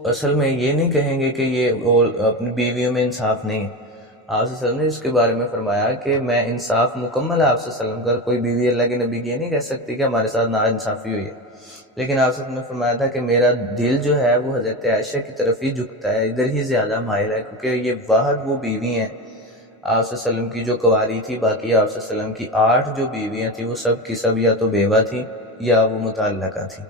اصل میں یہ نہیں کہیں گے کہ یہ اپنی بیویوں میں انصاف نہیں ہے۔ آپ صلی اللہ علیہ وسلم نے اس کے بارے میں فرمایا کہ میں انصاف مکمل ہے آپ صلی اللہ علیہ وسلم کا، کوئی بیوی اللہ کے نبی کی یہ نہیں کہہ سکتی کہ ہمارے ساتھ ناانصافی ہوئی ہے، لیکن آپ صلی اللہ علیہ وسلم نے فرمایا تھا کہ میرا دل جو ہے وہ حضرت عائشہ کی طرف ہی جھکتا ہے، ادھر ہی زیادہ مائل ہے، کیونکہ یہ واحد وہ بیوی ہیں آپ صلی اللہ علیہ وسلم کی جو کنواری تھی، باقی آپ صلی اللہ علیہ وسلم کی 8 جو بیویاں تھیں وہ سب کی سب یا تو بیوہ تھی یا وہ متعلقہ تھی۔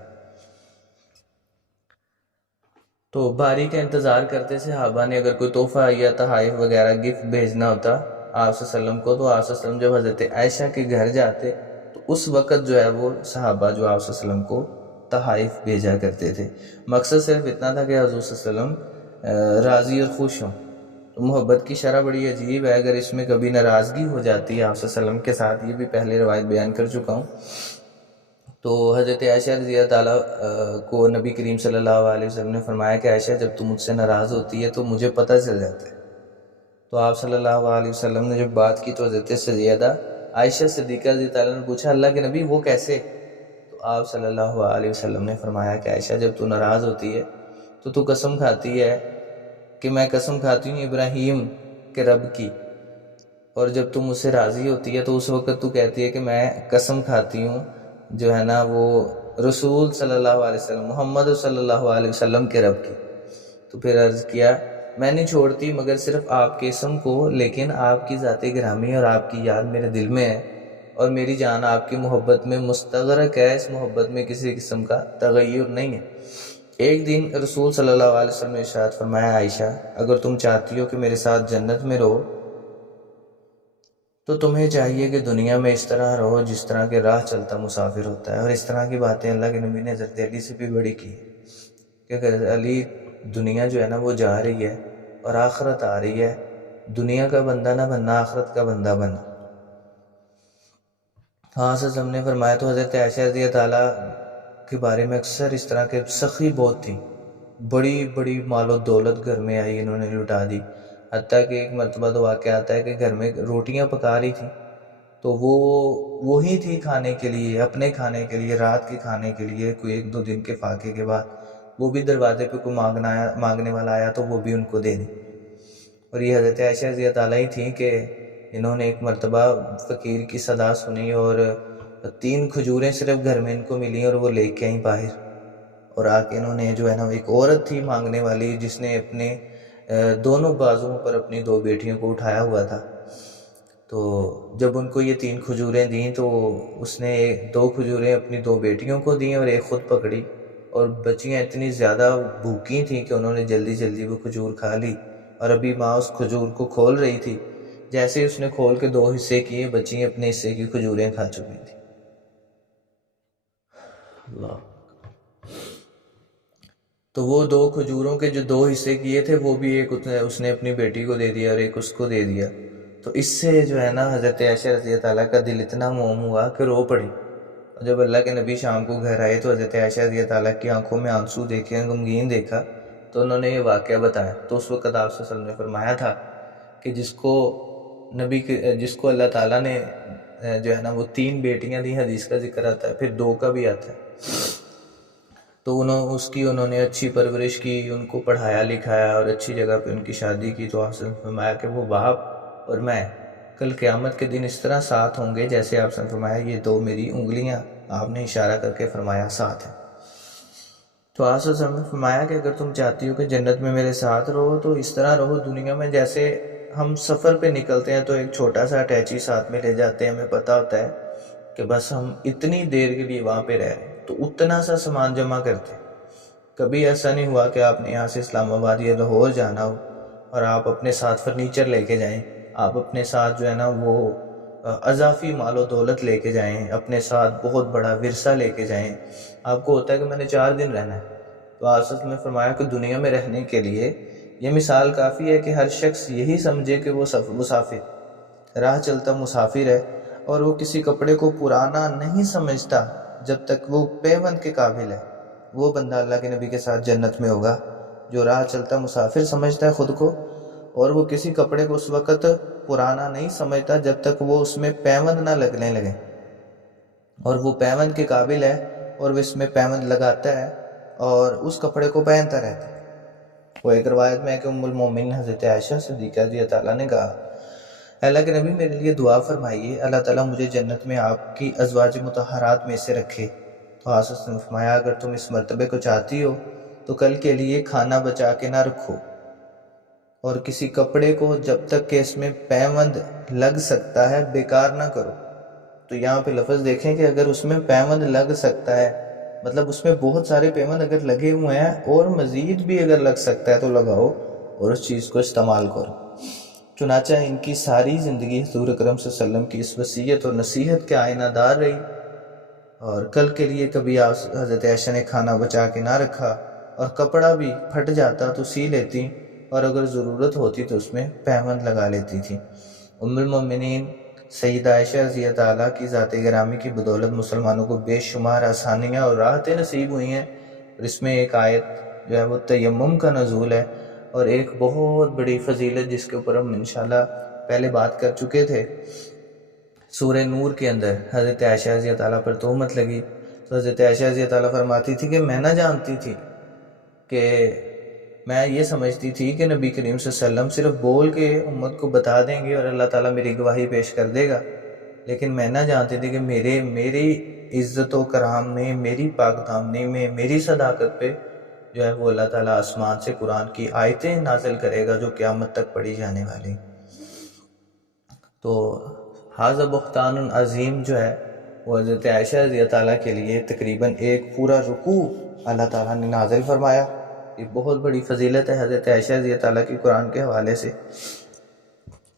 تو باری کا انتظار کرتے صحابہ نے، اگر کوئی تحفہ یا تحائف وغیرہ گفٹ بھیجنا ہوتا آپ صلی اللہ علیہ وسلم کو، تو آپ صلی اللہ علیہ وسلم جب حضرت عائشہ کے گھر جاتے تو اس وقت جو ہے وہ صحابہ جو آپ صلی اللہ علیہ وسلم کو تحائف بھیجا کرتے تھے۔ مقصد صرف اتنا تھا کہ حضور صلی اللہ علیہ وسلم راضی اور خوش ہوں۔ تو محبت کی شرح بڑی عجیب ہے، اگر اس میں کبھی ناراضگی ہو جاتی ہے آپ صلی اللہ علیہ وسلم کے ساتھ، یہ بھی پہلے روایت بیان کر چکا ہوں، تو حضرت عائشہ رضی اللہ تعالیٰ کو نبی کریم صلی اللہ علیہ وسلم نے فرمایا کہ عائشہ جب تم مجھ سے ناراض ہوتی ہے تو مجھے پتہ چل جاتا ہے۔ تو آپ صلی اللہ علیہ وسلم نے جب بات کی تو حضرت سیدہ عائشہ صدیقہ رضی اللہ تعالیٰ نے پوچھا اللہ کے نبی وہ کیسے؟ تو آپ صلی اللہ علیہ وسلم نے فرمایا کہ عائشہ جب تو ناراض ہوتی ہے تو تو قسم کھاتی ہے کہ میں قسم کھاتی ہوں ابراہیم کے رب کی، اور جب تم مجھ سے راضی ہوتی ہے تو اس وقت تو کہتی ہے کہ میں قسم کھاتی ہوں جو ہے نا وہ رسول صلی اللہ علیہ وسلم محمد صلی اللہ علیہ وسلم کے رب کی۔ تو پھر عرض کیا میں نہیں چھوڑتی مگر صرف آپ کے اسم کو، لیکن آپ کی ذات گرامی اور آپ کی یاد میرے دل میں ہے، اور میری جان آپ کی محبت میں مستغرق ہے، اس محبت میں کسی قسم کا تغیر نہیں ہے۔ ایک دن رسول صلی اللہ علیہ وسلم نے ارشاد فرمایا عائشہ اگر تم چاہتی ہو کہ میرے ساتھ جنت میں رہو تو تمہیں چاہیے کہ دنیا میں اس طرح رہو جس طرح کے راہ چلتا مسافر ہوتا ہے، اور اس طرح کی باتیں اللہ کے نبی نے حضرت علی سے بھی بڑی کی کہ حضرت علی دنیا جو ہے نا وہ جا رہی ہے اور آخرت آ رہی ہے، دنیا کا بندہ نہ بننا آخرت کا بندہ بننا۔ ہاں صلی اللہ علیہ وسلم نے فرمایا تو حضرت عائشہ رضی اللہ تعالیٰ کے بارے میں اکثر اس طرح کے سخی بہت تھی، بڑی بڑی مال و دولت گھر میں آئی انہوں نے لٹا دی، حتیٰ کہ ایک مرتبہ تو واقعہ آتا ہے کہ گھر میں روٹیاں پکا رہی تھی تو وہی تھی کھانے کے لیے، اپنے کھانے کے لیے، رات کے کھانے کے لیے، کوئی 1-2 دن کے فاقے کے بعد وہ بھی دروازے پہ کوئی مانگنے والا آیا تو وہ بھی ان کو دے دی۔ اور یہ حضرت عائشہ رضی اللہ تعالیٰ ہی تھیں کہ انہوں نے ایک مرتبہ فقیر کی صدا سنی اور 3 کھجوریں صرف گھر میں ان کو ملی اور وہ لے کے آئیں باہر، اور آ کے انہوں نے جو ہے نا ایک عورت تھی مانگنے والی جس نے اپنے دونوں بازوؤں پر اپنی 2 بیٹیوں کو اٹھایا ہوا تھا، تو جب ان کو یہ 3 کھجوریں دیں تو اس نے 2 کھجوریں اپنی 2 بیٹیوں کو دیں اور ایک خود پکڑی، اور بچیاں اتنی زیادہ بھوکی تھیں کہ انہوں نے جلدی جلدی وہ کھجور کھا لی، اور ابھی ماں اس کھجور کو کھول رہی تھی، جیسے ہی اس نے کھول کے 2 حصے کیے بچیاں اپنے حصے کی کھجوریں کھا چکی تھیں۔ اللہ، تو وہ 2 کھجوروں کے جو 2 حصے کیے تھے وہ بھی ایک اس نے اپنی بیٹی کو دے دیا اور ایک اس کو دے دیا، تو اس سے جو ہے نا حضرت عائشہ رضی اللہ تعالیٰ کا دل اتنا موم ہوا کہ رو پڑی، اور جب اللہ کے نبی شام کو گھر آئے تو حضرت عائشہ رضی اللہ تعالیٰ کی آنکھوں میں آنسو دیکھے، غمگین دیکھا، تو انہوں نے یہ واقعہ بتایا، تو اس وقت آپ صلی اللہ علیہ وسلم نے فرمایا تھا کہ جس کو اللہ تعالیٰ نے جو ہے نا وہ 3 بیٹیاں دی، حدیث کا ذکر آتا ہے، پھر 2 کا بھی آتا ہے، تو انہوں نے اچھی پرورش کی، ان کو پڑھایا لکھایا اور اچھی جگہ پہ ان کی شادی کی، تو آپ نے فرمایا کہ وہ باپ اور میں کل قیامت کے دن اس طرح ساتھ ہوں گے جیسے آپ نے فرمایا یہ 2 میری انگلیاں، آپ نے اشارہ کر کے فرمایا ساتھ ہیں۔ تو آپ نے فرمایا کہ اگر تم چاہتی ہو کہ جنت میں میرے ساتھ رہو تو اس طرح رہو دنیا میں جیسے ہم سفر پہ نکلتے ہیں تو ایک چھوٹا سا اٹیچی ساتھ میں لے جاتے ہیں، ہمیں پتہ ہوتا ہے کہ بس ہم اتنی دیر کے لیے وہاں پہ رہ رہے ہیں، تو اتنا سا سامان جمع کرتے۔ کبھی ایسا نہیں ہوا کہ آپ نے یہاں سے اسلام آباد یا لاہور جانا ہو اور آپ اپنے ساتھ فرنیچر لے کے جائیں، آپ اپنے ساتھ جو ہے نا وہ اضافی مال و دولت لے کے جائیں، اپنے ساتھ بہت بڑا ورثہ لے کے جائیں، آپ کو ہوتا ہے کہ میں نے 4 دن رہنا ہے، تو آپ نے فرمایا کہ دنیا میں رہنے کے لیے یہ مثال کافی ہے کہ ہر شخص یہی سمجھے کہ وہ مسافر راہ چلتا مسافر ہے، اور وہ کسی کپڑے کو پرانا نہیں سمجھتا جب تک وہ پیوند کے قابل ہے، وہ بندہ اللہ کے نبی کے ساتھ جنت میں ہوگا جو راہ چلتا مسافر سمجھتا ہے خود کو، اور وہ کسی کپڑے کو اس وقت پرانا نہیں سمجھتا جب تک وہ اس میں پیوند نہ لگنے لگے، اور وہ پیوند کے قابل ہے اور وہ اس میں پیوند لگاتا ہے اور اس کپڑے کو پہنتا رہتا ہے۔ وہ ایک روایت میں ہے کہ ام المومنین حضرت عائشہ صدیقہ رضی تعالیٰ نے کہا، اللہ کے نبی میرے لیے دعا فرمائیے اللہ تعالیٰ مجھے جنت میں آپ کی ازواج مطہرات میں سے رکھے۔ تو حضرت نے فرمایا، اگر تم اس مرتبے کو چاہتی ہو تو کل کے لیے کھانا بچا کے نہ رکھو، اور کسی کپڑے کو جب تک کہ اس میں پیوند لگ سکتا ہے بیکار نہ کرو۔ تو یہاں پہ لفظ دیکھیں کہ اگر اس میں پیوند لگ سکتا ہے، مطلب اس میں بہت سارے پیوند اگر لگے ہوئے ہیں اور مزید بھی اگر لگ سکتا ہے تو لگاؤ اور اس چیز کو استعمال کرو۔ چنانچہ ان کی ساری زندگی حضور اکرم صلی اللہ علیہ وسلم کی اس وصیت اور نصیحت کے آئینہ دار رہی، اور کل کے لیے کبھی حضرت عائشہ نے کھانا بچا کے نہ رکھا، اور کپڑا بھی پھٹ جاتا تو سی لیتی، اور اگر ضرورت ہوتی تو اس میں پیوند لگا لیتی تھی۔ ام المومنین سیدہ عائشہ رضی تعالیٰ کی ذات گرامی کی بدولت مسلمانوں کو بے شمار آسانیاں اور راحتیں نصیب ہوئی ہیں، اور اس میں ایک آیت جو ہے وہ تیمم کا نزول ہے، اور ایک بہت بڑی فضیلت جس کے اوپر ہم انشاءاللہ پہلے بات کر چکے تھے۔ سورہ نور کے اندر حضرت عائشہ رضی تعالیٰ پر تہمت لگی تو حضرت عائشہ رضی تعالیٰ فرماتی تھی کہ میں نہ جانتی تھی، کہ میں یہ سمجھتی تھی کہ نبی کریم صلی اللہ علیہ وسلم صرف بول کے امت کو بتا دیں گے اور اللہ تعالیٰ میری گواہی پیش کر دے گا، لیکن میں نہ جانتی تھی کہ میری عزت و کرام میں، میری پاک دامنی میں، میری صداقت پہ جو ہے وہ اللہ تعالیٰ آسمان سے قرآن کی آیتیں نازل کرے گا جو قیامت تک پڑھی جانے والی۔ تو ھذا بہتان عظیم جو ہے وہ حضرت عائشہ رضی تعالیٰ کے لیے تقریباً ایک پورا رکوع اللہ تعالیٰ نے نازل فرمایا۔ یہ بہت بڑی فضیلت ہے حضرت عائشہ رضی تعالیٰ کی قرآن کے حوالے سے۔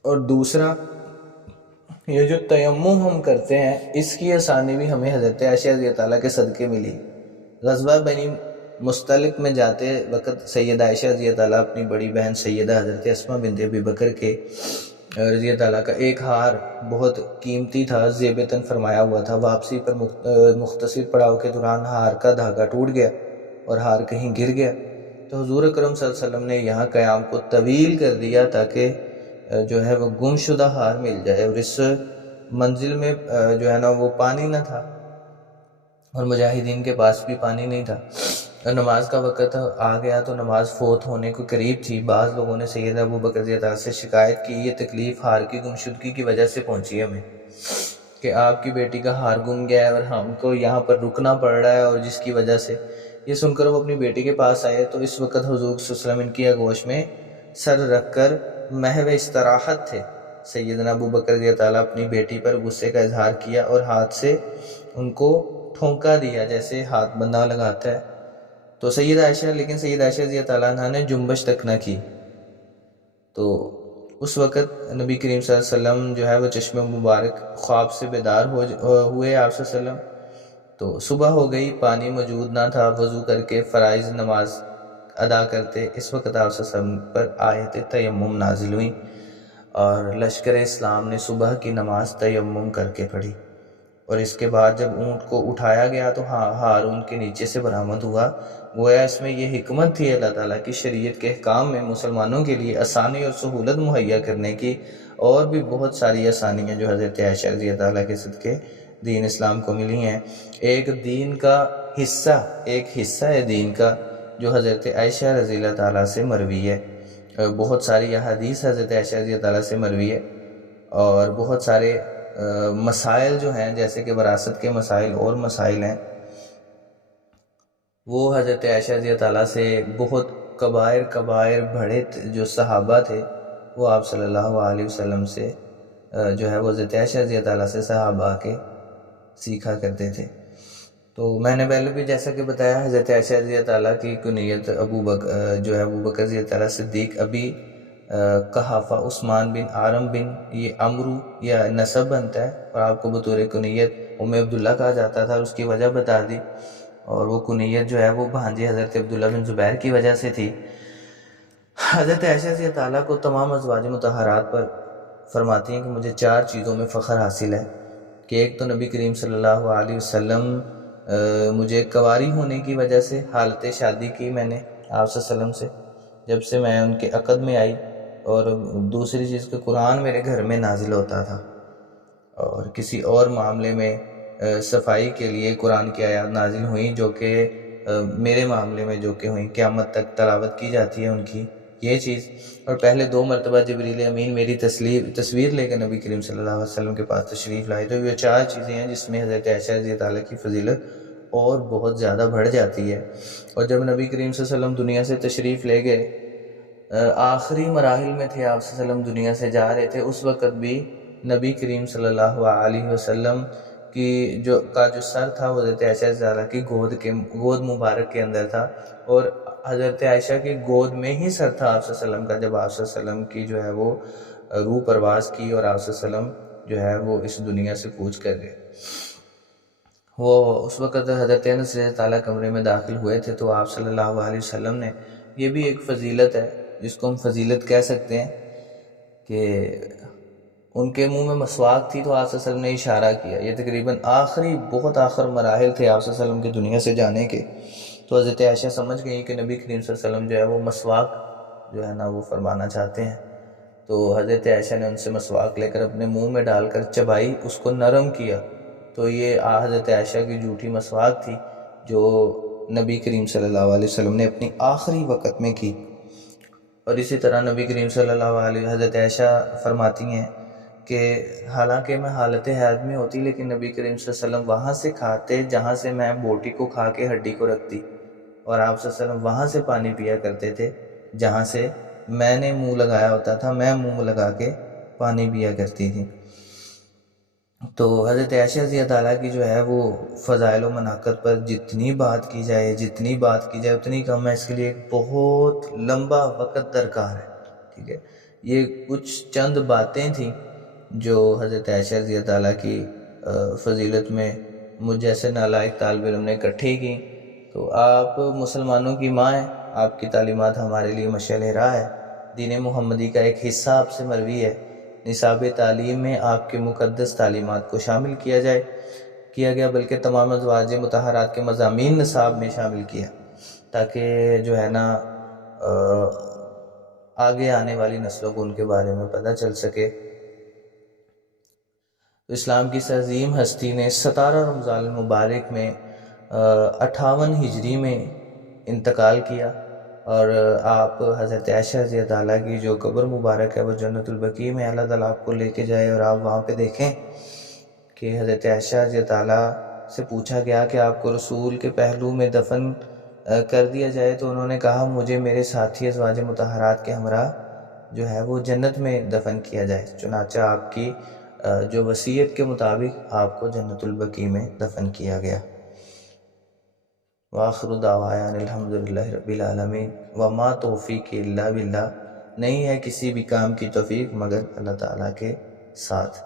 اور دوسرا، یہ جو تیمم ہم کرتے ہیں اس کی آسانی بھی ہمیں حضرت عائشہ رضی تعالیٰ کے صدقے ملی۔ غزوہ بنی مستلق میں جاتے وقت سیدہ عائشہ رضی تعالیٰ اپنی بڑی بہن سیدہ حضرت اسماء بنت ابی بکر کے رضی تعالیٰ کا ایک ہار بہت قیمتی تھا، زیبتاً فرمایا ہوا تھا، واپسی پر مختصر پڑاؤ کے دوران ہار کا دھاگا ٹوٹ گیا اور ہار کہیں گر گیا، تو حضور اکرم صلی اللہ علیہ وسلم نے یہاں قیام کو طویل کر دیا تاکہ جو ہے وہ گم شدہ ہار مل جائے، اور اس منزل میں جو ہے نا وہ پانی نہ تھا اور مجاہدین کے پاس بھی پانی نہیں تھا، اور نماز کا وقت آ گیا تو نماز فوت ہونے کو قریب تھی۔ بعض لوگوں نے سیدنا ابو بکر رضی اللہ عنہ سے شکایت کی، یہ تکلیف ہار کی گمشدگی کی وجہ سے پہنچی ہمیں کہ آپ کی بیٹی کا ہار گم گیا ہے اور ہم کو یہاں پر رکنا پڑ رہا ہے، اور جس کی وجہ سے یہ سن کر وہ اپنی بیٹی کے پاس آئے تو اس وقت حضور صلی اللہ علیہ وسلم ان کی آغوش میں سر رکھ کر محو استراحت تھے۔ سیدنا ابو بکر رضی اللہ اپنی بیٹی پر غصے کا اظہار کیا اور ہاتھ سے ان کو ٹھونکا دیا جیسے ہاتھ بندہ لگاتا ہے، تو سیدہ عائشہ رضی اللہ عنہ نے جنبش تک نہ کی۔ تو اس وقت نبی کریم صلی اللہ علیہ وسلم جو ہے وہ چشم مبارک خواب سے بیدار ہوئے آپ صلی اللہ علیہ وسلم، تو صبح ہو گئی، پانی موجود نہ تھا، وضو کر کے فرائض نماز ادا کرتے، اس وقت آپ صلی اللہ علیہ وسلم پر آیت تیمم نازل ہوئی اور لشکر اسلام نے صبح کی نماز تیمم کر کے پڑھی، اور اس کے بعد جب اونٹ کو اٹھایا گیا تو ہار ان کے نیچے سے برآمد ہوا۔ گویا اس میں یہ حکمت تھی اللہ تعالیٰ کی شریعت کے احکام میں مسلمانوں کے لیے آسانی اور سہولت مہیا کرنے کی، اور بھی بہت ساری آسانیاں جو حضرت عائشہ رضی اللہ کے صدقے دین اسلام کو ملی ہیں۔ ایک حصہ ہے دین کا جو حضرت عائشہ رضی اللہ تعالیٰ سے مروی ہے، بہت ساری احادیث حضرت عائشہ رضی اللہ سے مروی ہے، اور بہت سارے مسائل جو ہیں جیسے کہ وراثت کے مسائل اور مسائل ہیں وہ حضرت عائشہ رضی اللہ سے بہت کبائر بڑے جو صحابہ تھے وہ آپ صلی اللہ علیہ وسلم سے جو ہے وہ حضرت عائشہ رضی اللہ سے صحابہ کے سیکھا کرتے تھے۔ تو میں نے پہلے بھی جیسا کہ بتایا حضرت عائشہ رضی اللہ کی کنیت ابو بکر رضی اللہ صدیق ابھی قحافہ عثمان بن عارم بن یہ عمرو یا نسب بنتا ہے، اور آپ کو بطور کنیت عبداللہ کہا جاتا تھا، اور اس کی وجہ بتا دی، اور وہ کنیت جو ہے وہ بھانجے حضرت عبداللہ بن زبیر کی وجہ سے تھی۔ حضرت عائشہ رضی اللہ کو تمام ازواج مطہرات پر فرماتی ہیں کہ مجھے 4 چیزوں میں فخر حاصل ہے، کہ ایک تو نبی کریم صلی اللہ علیہ وسلم مجھے کنواری ہونے کی وجہ سے حالت شادی کی میں نے آپ صلی اللہ علیہ وسلم سے، جب سے میں ان کے عقد میں آئی، اور دوسری چیز کہ قرآن میرے گھر میں نازل ہوتا تھا، اور کسی اور معاملے میں صفائی کے لیے قرآن کی آیات نازل ہوئیں جو کہ میرے معاملے میں جو کہ ہوئیں، قیامت تک تلاوت کی جاتی ہے ان کی یہ چیز۔ اور پہلے 2 مرتبہ جبریل امین میری تصویر لے کے نبی کریم صلی اللہ علیہ وسلم کے پاس تشریف لائے، تو یہ 4 چیزیں ہیں جس میں حضرت عائشہ رضی اللہ تعالیٰ کی فضیلت اور بہت زیادہ بڑھ جاتی ہے۔ اور جب نبی کریم صلی اللہ علیہ وسلم دنیا سے تشریف لے گئے، آخری مراحل میں تھے آپ صلی اللہ علیہ وسلم، دنیا سے جا رہے تھے، اس وقت بھی نبی کریم صلی اللہ علیہ وسلم کی جو سر تھا وہ حضرت عائشہ رضی اللہ کی گود مبارک کے اندر تھا، اور حضرت عائشہ کی گود میں ہی سر تھا آپ صلی اللہ علیہ وسلم کا، جب آپ صلی اللہ علیہ وسلم کی جو ہے وہ روح پرواز کی اور آپ صلی اللہ علیہ وسلم جو ہے وہ اس دنیا سے کوچ کر گئے۔ وہ اس وقت حضرت انس رضی اللہ تعالیٰ کمرے میں داخل ہوئے تھے، تو آپ صلی اللہ علیہ وسلم نے، یہ بھی ایک فضیلت ہے جس کو ہم فضیلت کہہ سکتے ہیں، کہ ان کے منہ میں مسواک تھی تو آپ صلی اللہ علیہ وسلم نے اشارہ کیا۔ یہ تقریباً بہت آخر مراحل تھے آپ صلی اللہ علیہ وسلم کے دنیا سے جانے کے، تو حضرت عائشہ سمجھ گئی کہ نبی کریم صلی اللہ علیہ وسلم جو ہے وہ مسواک جو ہے نا وہ فرمانا چاہتے ہیں، تو حضرت عائشہ نے ان سے مسواک لے کر اپنے منہ میں ڈال کر چبائی، اس کو نرم کیا، تو یہ حضرت عائشہ کی جھوٹی مسواک تھی جو نبی کریم صلی اللہ علیہ وسلم نے اپنی آخری وقت میں کی۔ اور اسی طرح نبی کریم صلی اللہ علیہ حضرت عائشہ فرماتی ہیں کہ حالانکہ میں حالت حیض میں ہوتی، لیکن نبی کریم صلی اللہ علیہ وسلم وہاں سے کھاتے جہاں سے میں بوٹی کو کھا کے ہڈی کو رکھتی، اور آپ صلی اللہ علیہ وسلم وہاں سے پانی پیا کرتے تھے جہاں سے میں نے منہ لگایا ہوتا تھا، میں منہ لگا کے پانی پیا کرتی تھی۔ تو حضرت عائشہ رضی اللہ تعالیٰ کی جو ہے وہ فضائل و مناقب پر جتنی بات کی جائے اتنی کم ہے، اس کے لیے ایک بہت لمبا وقت درکار ہے، ٹھیک ہے۔ یہ کچھ چند باتیں تھیں جو حضرت عائشہ رضی اللہ تعالیٰ کی فضیلت میں مجھ جیسے نالائق طالب علم نے اکٹھے کی۔ تو آپ مسلمانوں کی ماں ہیں، آپ کی تعلیمات ہمارے لیے مشعل راہ ہے، دین محمدی کا ایک حصہ آپ سے مروی ہے، نصاب تعلیم میں آپ کے مقدس تعلیمات کو شامل کیا گیا، بلکہ تمام ازواج مطہرات کے مضامین نصاب میں شامل کیا، تاکہ جو ہے نا آگے آنے والی نسلوں کو ان کے بارے میں پتہ چل سکے۔ اسلام کی اس عظیم ہستی نے 17 رمضان المبارک میں 58 ہجری میں انتقال کیا، اور آپ حضرت عائشہ رضی اللہ تعالیٰ کی جو قبر مبارک ہے وہ جنت البقیع میں، اللہ تعالیٰ آپ کو لے کے جائے، اور آپ وہاں پہ دیکھیں کہ حضرت عائشہ رضی اللہ تعالیٰ سے پوچھا گیا کہ آپ کو رسول کے پہلو میں دفن کر دیا جائے، تو انہوں نے کہا مجھے میرے ساتھی ازواج مطہرات کے ہمراہ جو ہے وہ جنت میں دفن کیا جائے، چنانچہ آپ کی جو وصیت کے مطابق آپ کو جنت البقیع میں دفن کیا گیا۔ وآخر دعوانا الحمدللہ رب العالمین، وما توفیق الا باللہ، نہیں ہے کسی بھی کام کی توفیق مگر اللہ تعالیٰ کے ساتھ۔